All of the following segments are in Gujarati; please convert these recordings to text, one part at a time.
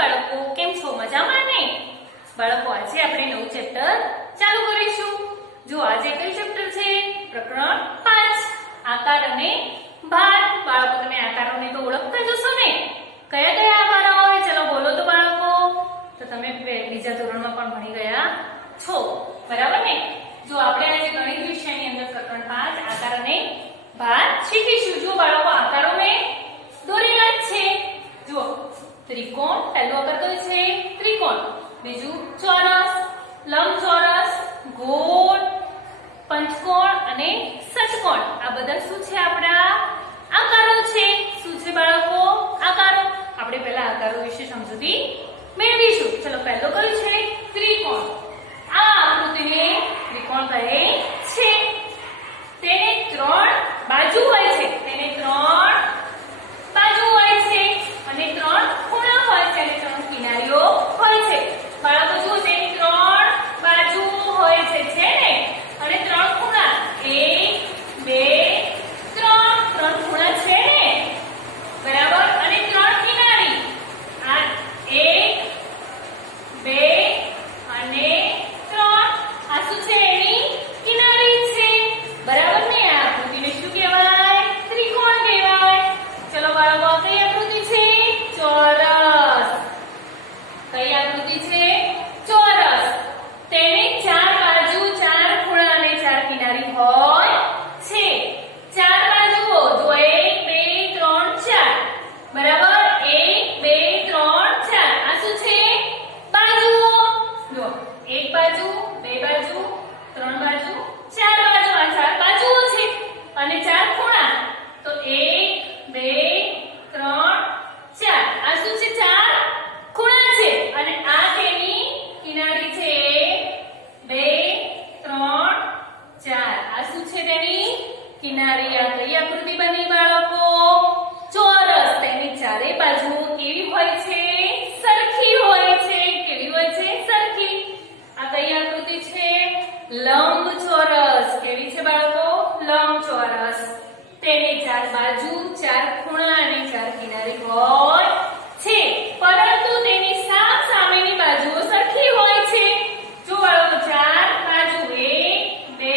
બાળકો, કેમ છો? મજામાં ને? બાળકો, આજે આપણે નવું ચેપ્ટર ચાલુ કરીશું. જો આજે કયું ચેપ્ટર છે? પ્રકરણ 5 આકાર અને ભાત. બાળકો, તમે આકારોને તો ઓળખતા જ હશો ને? કયા કયા આકારો હોય? ચલો બોલો તો બાળકો. તો તમે બીજા ધોરણમાં પણ ભણી ગયા છો, બરાબર ને? જો આપણે આજે ગણિત વિષયની અંદર પ્રકરણ 5 આકાર અને ભાત શીખીશું. જો બાળકો, આકારો મેં દોરેલા જ છે. જો ત્રિકોણ, પહેલો આકાર કયો છે? ત્રિકોણ. બીજું ચોરસ, લંબચોરસ, ગોળ, પંચકોણ અને ષટકોણ. આ બધા શું છે? આપણા આકારો છે. શું છે બાળકો? આકારો. આપણે પહેલા આકારો વિશે સમજૂતી મેળવીશું. ચલો, પહેલો કયો છે? ત્રિકોણ. આ આકૃતિને ત્રિકોણ કહે છે. તેને 3 બાજુ હોય છે. તેને 3 બાજુ હોય છે અને 3 ખૂણા હોય છે અને 3 કિનારીઓ હોય છે. બાળકો જુઓ, તેની 3 બાજુ હોય છે ને? અને 3 ખૂણા. 1 2 3 ખૂણા છે ને? બરાબર. અને 3 કિનારી. આ 1 2 અને 3. આ શું છે? એની કિનારી છે. બરાબર ને? આ આકૃતિને શું કહેવાય? ત્રિકોણ કહેવાય. ચલો બાળકો, કઈ આકૃતિ છે? ચોરસ. કઈ આકૃતિ છે? ચોરસ. તેને 4 બાજુ, 4 ખૂણા અને 4 કિનારી હોય છે. 4 બાજુઓ જો 1 2 3 4. બરાબર? 1 2 3 4. આ શું છે? બાજુઓ. જો 1 બાજુ, 2 બાજુ, 3 બાજુ, 4 બાજુ. આ 4 બાજુઓ છે અને 4 ખૂણા. તો 1 2 3 4. આ શું છે? 4 ખૂણા છે અને આ તેની કિનારી છે. 1 2 3 4. આ શું છે? તેની કિનારી. આ કઈ આકૃતિ બની બાળકો? ચોરસ. તેની ચારે બાજુઓ કેવી હોય છે? સરખી હોય છે. કેવી હોય છે? સરખી. આ કઈ આકૃતિ છે? લંબચોરસ. કેવી છે બાળકો? લંબચોરસ. તેની 4 બાજુ, 4 ખૂણા અને 4 કિનારી હોય છે, પરંતુ તેની સામેની બાજુઓ સરખી હોય છે. જો બાળકો, 4 બાજુ 1 2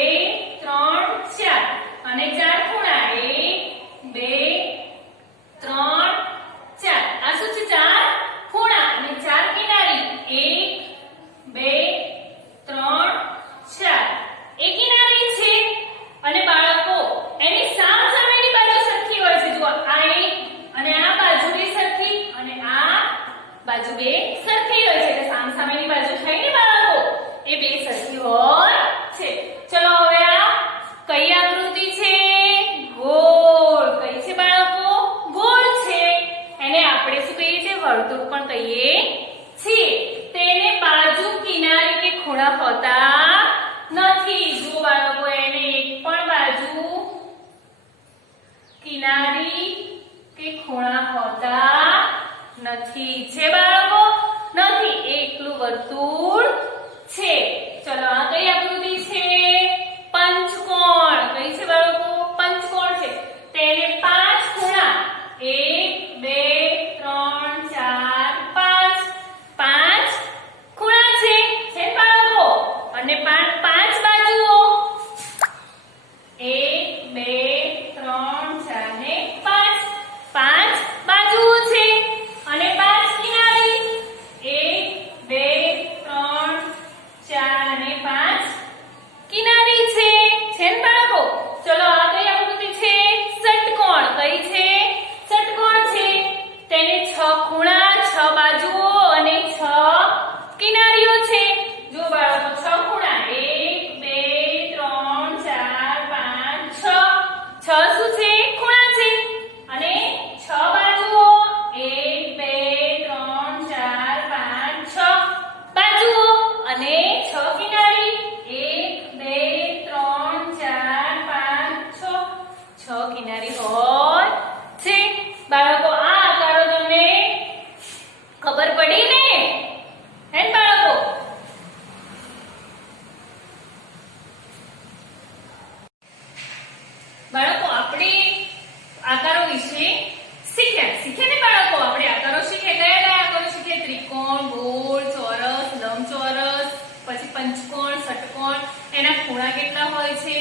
3 4 અને 4 ખૂણા 1 2 3 4. આ શું છે? 4 ખૂણા અને 4 કિનારી. 1 2 3 4. એ કિનારી છે. અને બાળકો, એની સામેની બાજુ સરખી હોય છે. જુઓ, આ એક અને આ બાજુ બે સરખી અને આ બાજુ બે સરખી હોય છે. એટલે સામેની બાજુ થઈ ને બાળકો, એ બે સરખી હોય છે. ચલો હવે આ કઈ આકૃતિ છે? ગોળ. કઈ છે બાળકો? ગોળ છે. એને આપણે શું કહીએ છીએ? વર્તુળ પણ કહીએ છીએ. તેને બાજુ, કિનારી કે ખૂણા હોતા નથી. જો બાળકો, એને એક પણ બાજુ, કિનારી કે ખૂણા હોતા નથી. છે બાળકો? નથી. એકલું વર્તુળ છે. ચલો, આ કઈ આકૃતિ છે? પંચકોણ. કઈ છે બાળકો? પંચકોણ છે. તેને 5 ખૂણા. 1 2 3 4 5 ખૂણા છે. છે બાળકો? અને 5 બાજુઓ. 1 2 3 4 ને 5. 5 બાજુઓ છે અને 5 કિનારી. 1 2 3 4 અને 5 ખૂણા કેટલા હોય છે,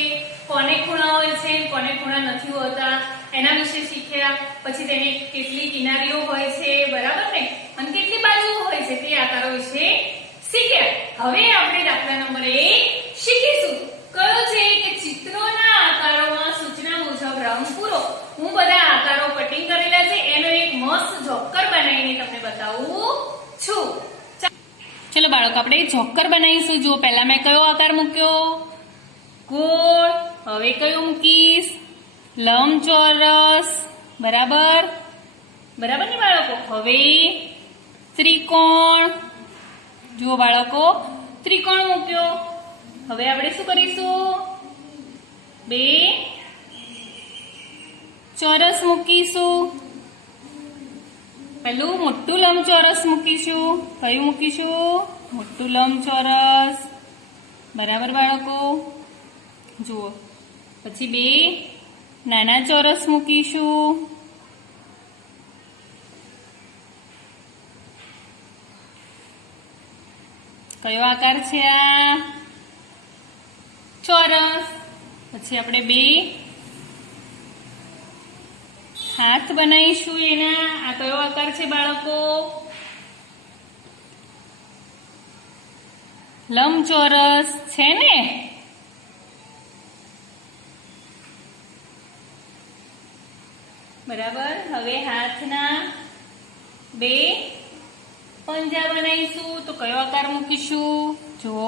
કોને ખૂણા હોય છે, કોને ખૂણા નથી હોતા એના વિશે શીખ્યા. પછી તેની કેટલી કિનારીઓ હોય છે, બરાબર ને, અને કેટલી બાજુઓ હોય છે તે આકારો વિશે શીખ્યા. હવે આપણે દાખલા નંબર 1 શીખીશું. કયો છે કે ચિત્રોના આકારોમાં સૂચના મુજબ રંગ પૂરો. હું બધા આકારો કટિંગ કરેલા છે એનો એક મસ્ત જોકર બનાવીને તમને બતાવું છું. ચલો બાળકો આપણે જોકર બનાવીશું. જો પહેલા મેં કયો આકાર મૂક્યો? ગોળ. હવે કયો મૂકીશ? લંબચોરસ. બરાબર બરાબર ને બાળકો? હવે ત્રિકોણ. જુઓ બાળકો, ત્રિકોણ મૂક્યો. હવે આપણે શું કરીશું? 2 ચોરસ મૂકીશું. પેલું મોટું લંબચોરસ મૂકીશું. કયું મૂકીશું? મોટું લંબચોરસ. બરાબર બાળકો? જુઓ, પછી 2 નાના ચોરસ મૂકીશું. કયો આકાર છે આ? ચોરસ. પછી આપણે 2 હાથ બનાવીશું એના. આ કયો આકાર છે બાળકો? લંબચોરસ છે ને? બરાબર. હવે હાથના 2 પંજા બનાવીશું. તો કયો આકાર મૂકીશું? જો,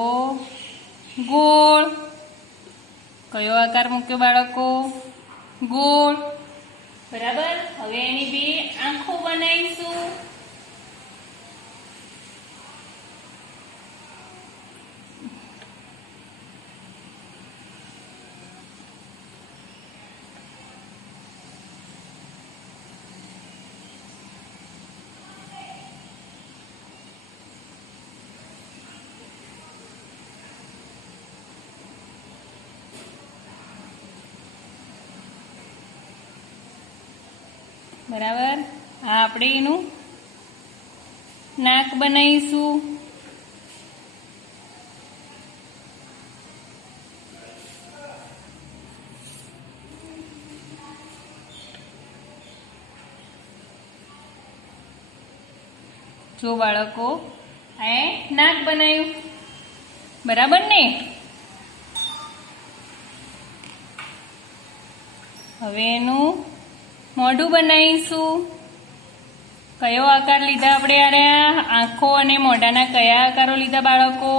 ગોળ. કયો આકાર મૂક્યો બાળકો? ગોળ. બરાબર. હવે એની 2 આંખો બનાવીશું. બરાબર. આ આપણે એનું નાક બનાવીશું. જો બાળકો, આ નાક બનાવ્યું. બરાબર ને? હવે એનું મોઢું બનાવીશું. કયો આકાર લીધા આપણે? યારે આંખો અને મોઢાના કયા આકારો લીધા બાળકો?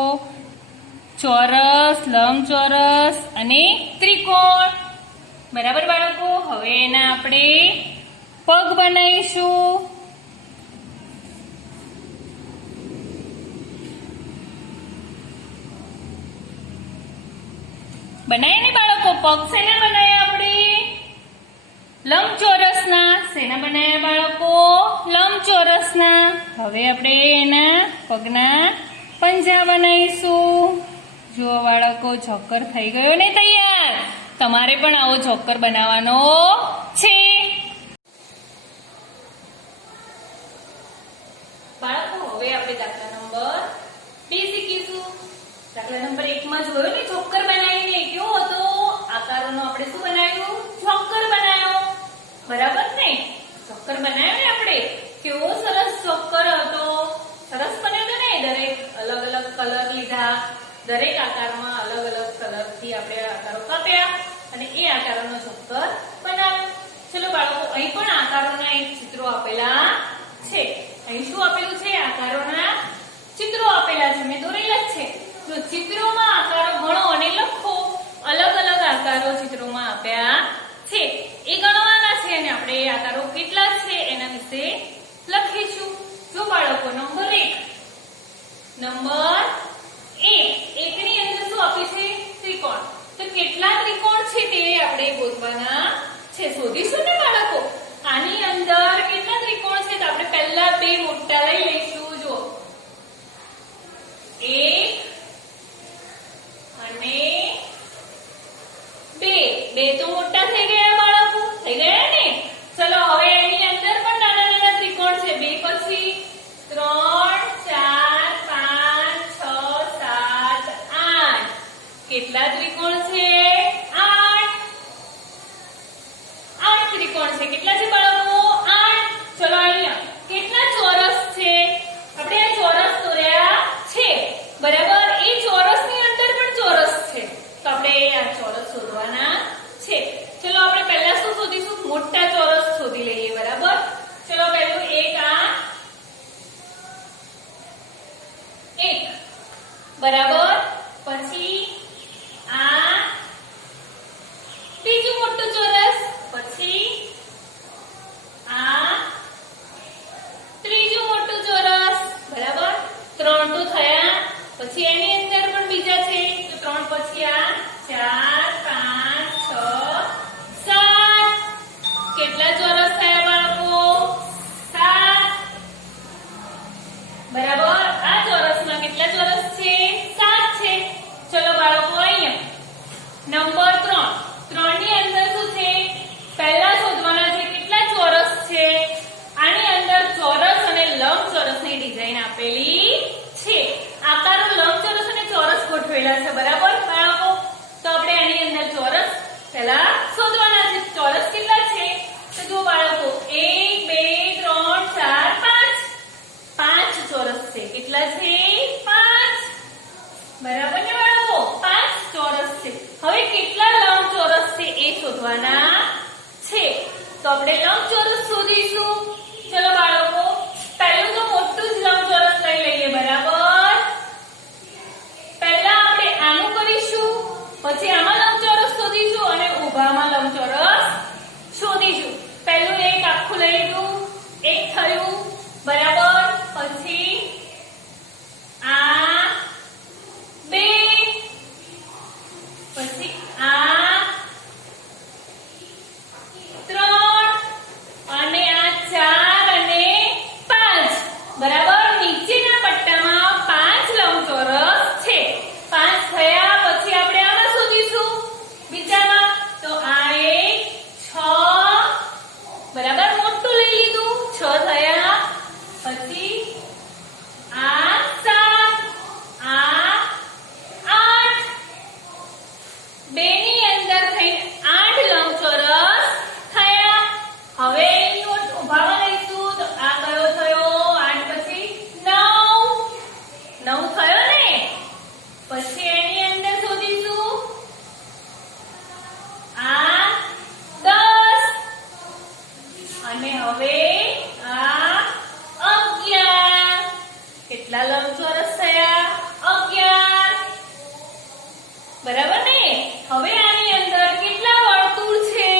ચોરસ, લંબચોરસ અને ત્રિકોણ. બરાબર બાળકો? હવે એના આપણે પગ બનાવીશું. બનાવ્યા ને બાળકો? પગ શેના બનાવ્યા આપણે? લંબચોરસના. શેના બનાવ્યા બાળકો? લંબચોરસના. હવે આપણે એના પગના પંજા બનાવીશું. જુઓ બાળકો, જોકર થઈ ગયો ને તૈયાર. તમારે પણ આવો જોકર બનાવવાનો છે. બાળકો, હવે આપણે દાખલા નંબર 2 શીખીશું. દાખલા નંબર 1 માં જોયો ને જોકર બનાવીને કેવો હતો? આકારોનો આપણે શું બનાવ્યું? જોકર બનાવ્યો. બરાબર ને? જોકર બનાવ્યો ને આપણે. કેવો સરસ જોકર હતો. સરસ બન્યો હતો ને? દરેક અલગ અલગ કલર લીધા. દરેક આકારમાં અલગ અલગ કલરથી આપણે આકારો કાપ્યા અને એ આકારોનો જોકર બનાવ્યો. ચલો બાળકો, અહીં પણ આકારોના એક ચિત્રો આપેલા છે. અહીં શું આપેલું છે? આકારોના ચિત્રો આપેલા છે. મેં દોરેલા જ છે. જો ચિત્રોમાં આકારો ગણો અને લખો. અલગ અલગ આકારો ચિત્રોમાં આપ્યા છે. એ ગણવાના છે અને આપણે એ આકારો કેટલા છે એના વિશે લખીશું. જો બાળકો, નંબર 1 ની અંદર શું આપ્યું છે? ત્રિકોણ. તો કેટલા ત્રિકોણ છે તે આપણે ગોતવાના છે. શોધીશું ને બાળકો? આની અંદર કેટલા ત્રિકોણ છે? તો આપણે પહેલા 2 મોટા લઈ લઈશું. જો, 1 અને 2 તો મોટા થઈ ગયા બાળકો. થઈ ગયા ને? ચલો હવે એની અંદર પણ નાના નાના ત્રિકોણ છે. 2 પછી 3 4 5 6 7 8. કેટલા ત્રિકોણ છે. કેટલા છે બાળકો? 8. ચલો અહીંયા કેટલા ચોરસ છે? આપણે આ ચોરસ દોર્યા છે બરાબર. એ ચોરસની અંદર પણ ચોરસ છે તો આપણે આ ચોરસ શોધવાના છે. ચલો આપણે પહેલા શું શોધીશું? મોટા ચોરસ શોધી લઈએ બરાબર. ચલો પહેલું એક આ એક બરાબર. પછી આ બીજું મોટું ચોરસ. પછી આ ત્રીજું મોટું ચોરસ બરાબર. 3 તો થયા. પછી એની અંદર પણ બીજા છે તો 3 પછી આ 4 5 6 7 કેટલા ચોરસ થયા બાળકો? 7 બરાબર. આ ચોરસમાં કેટલા ચોરસ છે? 7 છે. ચલો બાળકો અહીંયા નંબર 3 ની અંદર શું છે? પહેલા શોધવાના છે કેટલા ચોરસ છે. આની અંદર ચોરસ અને લંબચોરસની ડિઝાઇન આપેલી છે. આકારો લંબચોરસ અને ચોરસ ગોઠવેલા છે બરાબર બાળકો. તો આપણે આની અંદર ચોરસ પહેલા શોધવાના છે. ચોરસ કેટલા છે? તો જો બાળકો 1 2 3 4 5 ચોરસ છે. કેટલા છે? 5 બરાબર ને બાળકો? 5 ચોરસ છે. હવે કેટલા લંબચોરસ છે એ શોધવાના છે. તો આપણે લંબચોરસ શોધીશું. ચલો બાળકો પહેલું તો મોટું જ લંબચોરસ લઈ લઈએ બરાબર. પહેલા આપણે આનું કરીશું પછી આમાં લંબચોરસ શોધીશું અને ઊભામાં લંબચોરસ શોધીશું. પહેલું એક આખું લઈ લીધું. એક થયું બરાબર. પછી આ 2 પછી આ 3 અને આ 4 અને 5 બરાબર. નીચેના પટ્ટામાં 5 લંબચોરસ છે. 5 થયા. પછી આપણે આમાં શોધીશું બીજામાં. તો આ એક 6 બરાબર. મોટું લઈ લીધું. 6 થયા. પછી આ 7 આ 8 2 ની અંદર થઈને 8 લંબચોરસ થયા. હવે એની ઊભામાં લઈશું તો આ કયો થયો? 8 પછી 9 થયો ને. પછી એની અંદર શોધીશું આ 10 અને હવે આ 11 કેટલા લંબચોરસ થયા? 11 બરાબર ને. હવે આની અંદર કેટલા વર્તુળ છે?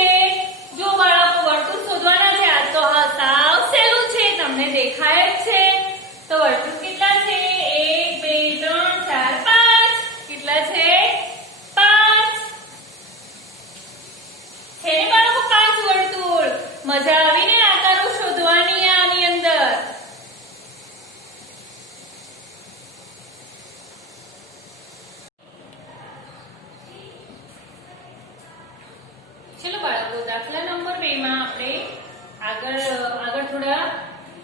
જો બાળકો વર્તુળ શોધવાના છે. આ તો સાવ સહેલું છે તમને દેખાય જ છે. તો વર્તુળ કેટલા છે? 1 2 3 4 5 કેટલા છે? 5 છે ને બાળકો? 5 વર્તુળ. મજા આવી ને આકારો શોધવાની આની અંદર. ચલો બાળકો દાખલા નંબર 2 માં આપણે આગળ થોડા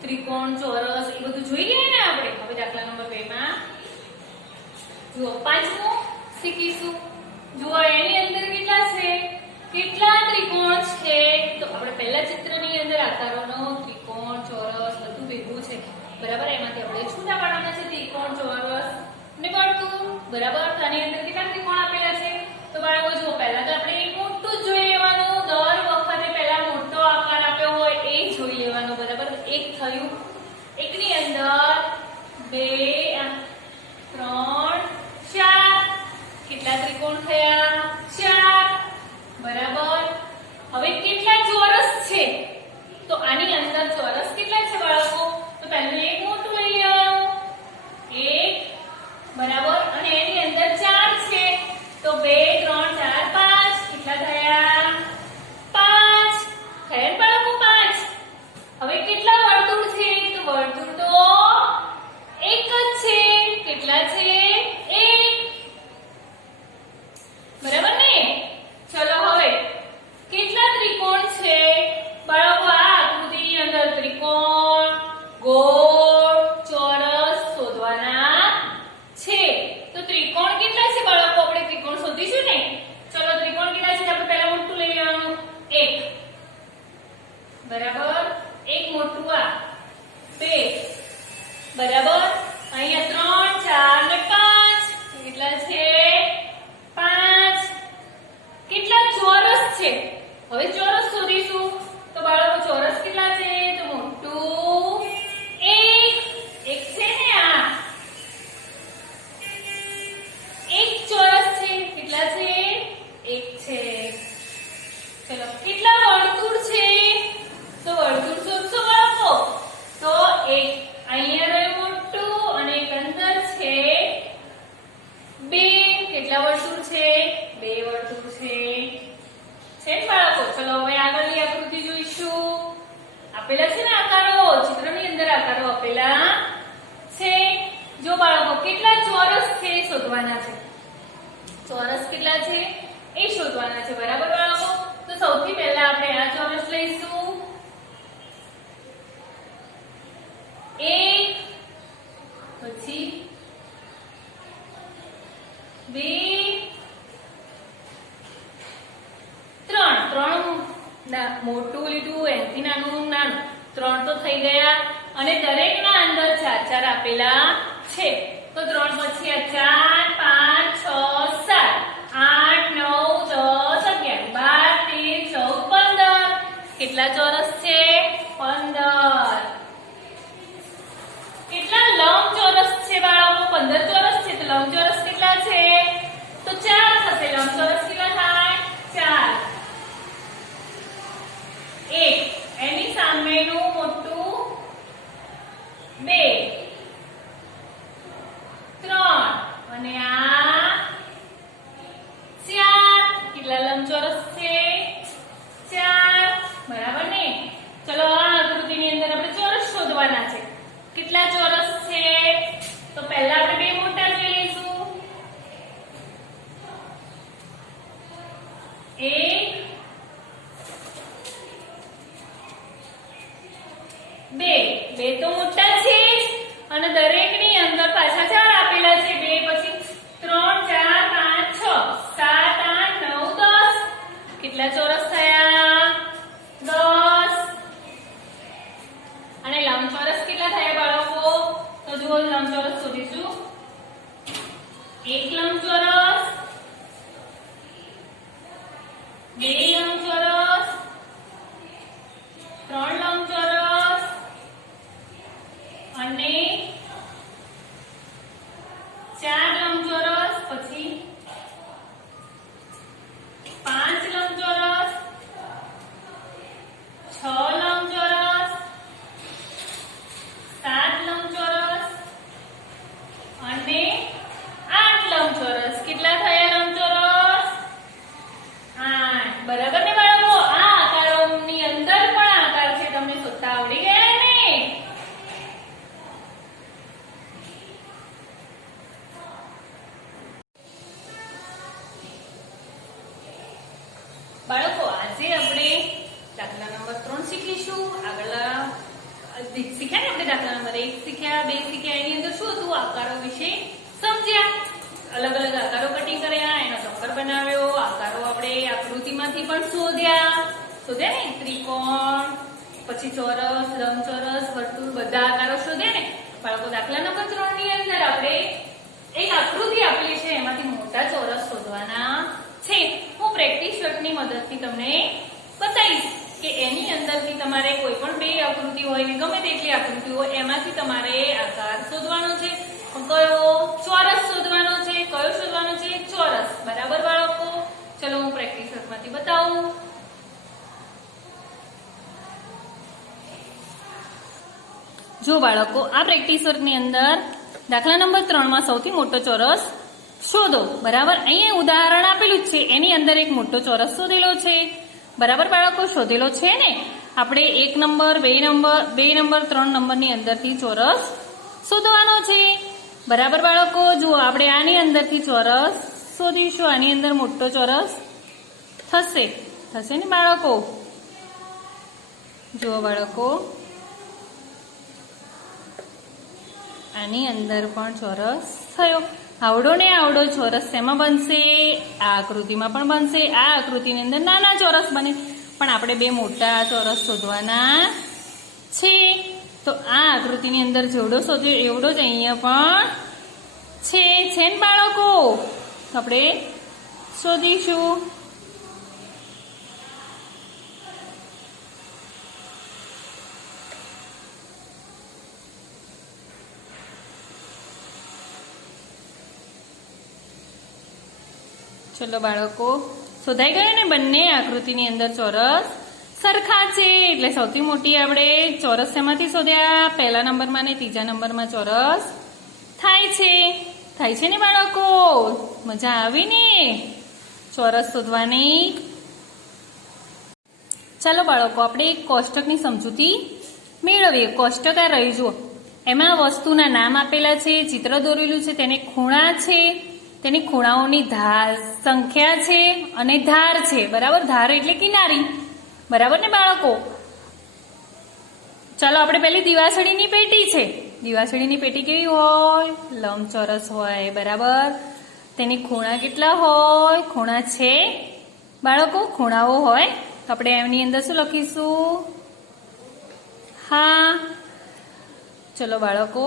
ત્રિકોણ ચોરસ એ બધું જોઈ લઈએ ને આપણે. હવે દાખલા નંબર 2 માં જુઓ પાંચમો શીખીશું. જુઓ એની અંદર કેટલા છે? કેટલા ત્રિકોણ છે? તો આપણે પહેલા ચિત્રની અંદર આકારોનો ત્રિકોણ ચોરસ બધું ભેગું છે બરાબર. એમાંથી આપણે છૂટા પાડવાના છે ત્રિકોણ ચોરસ ને વર્તુળ બરાબર. તો આની અંદર કેટલા ત્રિકોણ આપેલા છે? તો બાળકો જુઓ પહેલા તો આપણે એક મોટું જ જોઈ લેવાનું. દર વખતે પહેલા મોટો આકાર આપ્યો હોય એ જોઈ લેવાનો બરાબર. એક થયું. એકની અંદર 2 3 4 કેટલા ત્રિકોણ થયા? 4 બરાબર. હવે કેટલા ચોરસ છે? તો આની અંદર ચોરસ કેટલા છે બાળકો? તો પહેલું એક મોટું લઈ લેવાનું. 1 બરાબર. અને એની અંદર 4 છે તો 2 3 4 5 કેટલા થયા? 5 થયા બાળકો. 5. હવે કેટલા વર્તુળ છે? તો વર્તુળ તો એક જ છે. કેટલા છે? 1 બરાબર ને. ચલો હવે કેટલા ત્રિકોણ છે બાળકો? આ આકૃતિની અંદર ત્રિકોણ ગોળ ચોરસ શોધવાના છે. તો ત્રિકોણ કેટલા છે બાળકો? આપણે ત્રિકોણ શોધીશું ને. ચલો ત્રિકોણ કેટલા છે? આપણે પહેલા મોટું લઈ લેવાનું. 1 બરાબર, એક મોટું આ 2 બરાબર, અહીંયા 3 4 ને 5 કેટલા છે 5. કેટલા ચોરસ છે? હવે ચોરસ શોધીશું. તો બાળકો ચોરસ કેટલા છે? તો મોટું 1 છે ને, આ 1 ચોરસ છે. કેટલા છે? 1 છે. ચલો, કેટલા વર્તુળ છે? તો વર્તુળ શોધશો બાળકો. તો એક અહીંયા રહ્યું મોટું અને એક અંદર છે 2. કેટલા વર્તુળ છે? 2 વર્તુળ છે. છે ને બાળકો? ચલો હવે આગળની આકૃતિ જોઈશું. આપેલા છે ને આકારો, ચિત્રની અંદર આકારો આપેલા છે. જો બાળકો કેટલા ચોરસ છે એ શોધવાના છે. ચોરસ કેટલા છે એ શોધવાના છે. બરાબર બાળકો? તો સૌથી પહેલા આપણે આ ચોરસ લઈશું. 1 પછી 2 3 મોટું લીધું, એનાથી નાનું નાનું, 3 તો થઈ ગયા અને દરેકના અંદર 4 4 આપેલા છે. તો 3 પછી આ 4 5 6 7 8 9 10 11 12 13 14 15. કેટલા ચોરસ છે? 15. કેટલા લંબચોરસ છે બાળકો? 15 ચોરસ છે. તો લંબચોરસ કેટલા છે? તો 4 થશે. લંબચોરસ કેટલા થાય? 4. 1 એની સામેનું મોટું 2 3 અને આ 4. કેટલા લંબચોરસ છે? 4. બરાબર ને? ચલો આ આકૃતિની અંદર આપણે ચોરસ શોધવાના છે. કેટલા ચોરસ છે? તો પહેલા આપણે 2 મોટા જોઈ લઈશું. 1 2 તો મોટા છે જ અને દરેકની અંદર પાછા 4 આપેલા છે. 2 પછી 3 4 5 6 7 8 9 10. કેટલા ચોરસ થયા? 10. અને લંબચોરસ કેટલા થયા બાળકો? તો જુઓ લંબચોરસ શોધીશું. 1 લંબચોરસ, 2 લંબચોરસ, 3 લંબચોરસ અને 4 લંબચોરસ, પછી 5 લંબચોરસ, 6 લંબચોરસ, 7 લંબચોરસ અને 8 લંબચોરસ. કેટલા થયા લંબચોરસ? 8. બરાબર ને બાળકો? આ આકારોની અંદર પણ આકાર છે. તમને શોધતા આવડી ગયા ને? બાળકો આજે આપણે દાખલા નંબર 3 શીખીશું. આગળના શીખ્યા ને આપણે દાખલા નંબર 1 શીખ્યા, 2 શીખ્યા. એની અંદર શું હતું? આકારો વિશે સમજ્યા. અલગ અલગ આકારો કટિંગ કર્યા, એનો ચક્કર બનાવ્યો. આકારો આપણે આકૃતિમાંથી પણ શોધ્યા ને? ત્રિકોણ, પછી ચોરસ, લંબચોરસ, વર્તુળ, બધા આકારો શોધ્યા ને બાળકો? દાખલા નંબર 3 ની અંદર આપણે એક આકૃતિ આપેલી છે, એમાંથી મોટા ચોરસ શોધવાના છે. હું પ્રેક્ટિસ શોટની મદદથી તમને બતાવીશ કે એની અંદરથી તમારે કોઈ પણ 2 આકૃતિ હોય ને ગમે તેટલી આકૃતિ હોય એમાંથી તમારે આકાર શોધવાનો છે. કયો? ચોરસ શોધવાનો છે. કયો શોધવાનો છે? ચોરસ. બરાબર બાળકો? ચલો હું પ્રેક્ટિસ શોટમાંથી બતાવું. જો બાળકો આ પ્રેક્ટિસ વર્કની અંદર દાખલા નંબર 3 માં સૌથી મોટો ચોરસ શોધો. બરાબર? અહીંયા ઉદાહરણ આપેલું છે, એની અંદર એક મોટો ચોરસ શોધેલો છે. બરાબર બાળકો? શોધેલો છે ને? આપણે 1 નંબર 2 નંબર 3 નંબરની અંદરથી ચોરસ શોધવાનો છે. બરાબર બાળકો? જુઓ આપણે આની અંદરથી ચોરસ શોધીશું. આની અંદર મોટો ચોરસ થશે ને બાળકો? જુઓ બાળકો આની અંદર પણ ચોરસ થયો. આવડો ને આવડો ચોરસ શેમાં બનશે? આ આકૃતિમાં પણ બનશે. આ આકૃતિની અંદર નાના ચોરસ બને. પણ આપણે બે મોટા ચોરસ શોધવાના છે. તો આ આકૃતિની અંદર જેવડો શોધ્યો એવડો જ અહીંયા પણ છે ને બાળકો? આપણે શોધીશું. ચલો બાળકો, શોધાઈ ગયો ને? બંને આકૃતિની અંદર ચોરસ સરખા છે. એટલે સૌથી મોટી આપણે ચોરસ શેમાંથી શોધ્યા? પહેલા નંબરમાં ને ત્રીજા નંબરમાં ચોરસ થાય છે ને બાળકો? મજા આવી ને ચોરસ શોધવાની? ચાલો બાળકો, આપણે એક કોષ્ટકની સમજૂતી મેળવીએ. કોષ્ટક આ રહી જુઓ, એમાં વસ્તુના નામ આપેલા છે, ચિત્ર દોરેલું છે, તેને ખૂણા છે, તેની ખૂણાઓની સંખ્યા છે અને ધાર છે. બરાબર? ધાર એટલે કિનારી. બરાબર ને બાળકો? ચાલો, આપણે પેલી દિવાસળીની પેટી છે. દિવાસળીની પેટી કેવી હોય? લંબચોરસ હોય. બરાબર? તેની ખૂણા કેટલા હોય? ખૂણા છે બાળકો? ખૂણાઓ હોય. તો આપણે એની અંદર શું લખીશું? હા. ચલો બાળકો,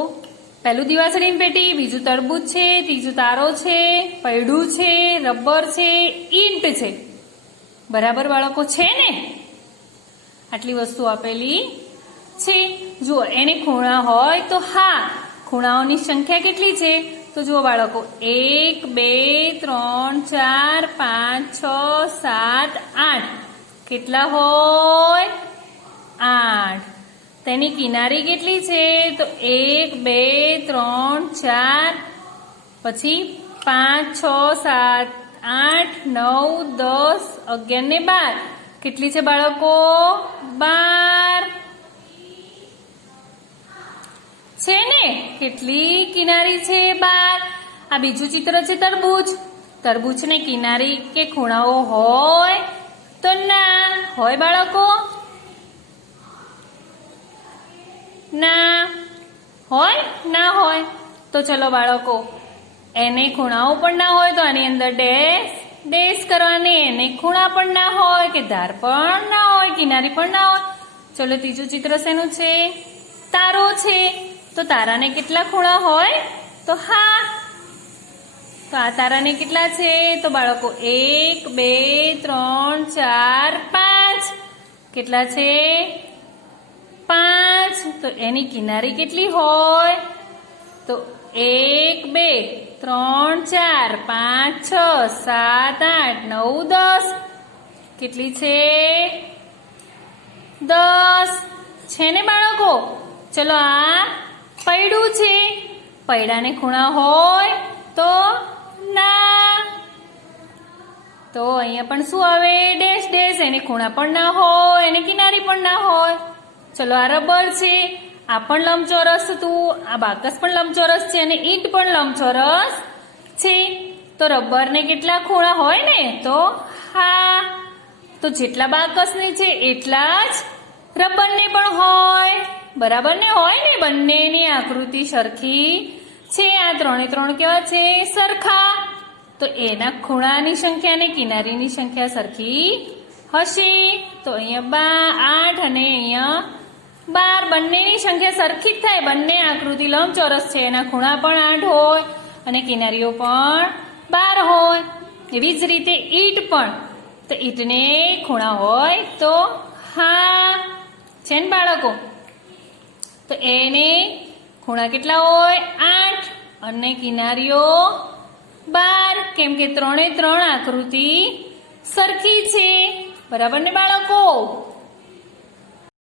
પહેલું દિવાસળીની પેટી, બીજું તરબૂચ છે, ત્રીજું તારો છે, પૈડું છે, રબર છે, ઈંટ છે. બરાબર બાળકો? છે ને? આટલી વસ્તુ આપેલી છે. જુઓ, એને ખૂણા હોય તો હા, ખૂણાઓની સંખ્યા કેટલી છે? તો જુઓ બાળકો, 1 2 3 4 5 6 7 8. કેટલા હોય? 8. તેની કિનારી કેટલી છે? તો 1 2 3 4, પછી 5 6 7 8 9 10 11 ને 12. કેટલી છે બાળકો? 12 છે ને? કેટલી કિનારી છે? 12. આ બીજું ચિત્ર છે તરબૂચ. તરબૂચને કિનારી કે ખૂણાઓ હોય? તો ના હોય બાળકો. ના હોય? ના હોય. તો ચલો બાળકો, એને ખૂણાઓ પણ ના હોય તો આની અંદર ડેશ કરવાની. એને ખૂણા પણ ના હોય કે ધાર પણ ના હોય, કિનારી પણ ના હોય. ચલો, ત્રીજું ચિત્ર શેનું છે? તારો છે. તો તારાને કેટલા ખૂણા હોય? તો હા. તો આ તારાને કેટલા છે? તો બાળકો 1 2 3 4 5. કેટલા છે? 5. તો એની કિનારી કેટલી હોય? તો 1 2 3 4 5 6 7 8 9 10. કેટલી છે? 10 છે ને બાળકો? ચલો, આ પૈડું છે. પૈડાને ખૂણા હોય? તો ના. તો અહીંયા પણ શું આવે? ડેશ. એને ખૂણા પણ ના હોય, એને કિનારી પણ ના હોય. ચલો, આ રબર છે. આ પણ લંબચોરસ હતું. આ બાકસ પણ લંબચોરસ છે અને ઈંટ પણ લંબચોરસ છે. તો રબરને કેટલા ખૂણા હોય ને? તો હા. તો જેટલા બાકસને છે એટલા જ રબરને પણ હોય. બરાબર ને? હોય ને? બંનેની આકૃતિ સરખી છે. આ 3 3 કેવા છે? સરખા. તો એના ખૂણાની સંખ્યા અને કિનારીની સંખ્યા સરખી હશે. તો અહીંયા 8 અને અહીંયા 12. બંનેની સંખ્યા સરખી જ થાય. બંને આકૃતિ લંબચોરસ છે. એના ખૂણા પણ 8 હોય અને કિનારીઓ પણ 12 હોય. એવી જ રીતે ઈંટ પણ. તો ઈંટને ખૂણા હોય? તો હા. છે ને બાળકો? તો એને ખૂણા કેટલા હોય? 8 અને કિનારીઓ 12. કેમ કે 3 3 આકૃતિ સરખી છે. બરાબર ને બાળકો?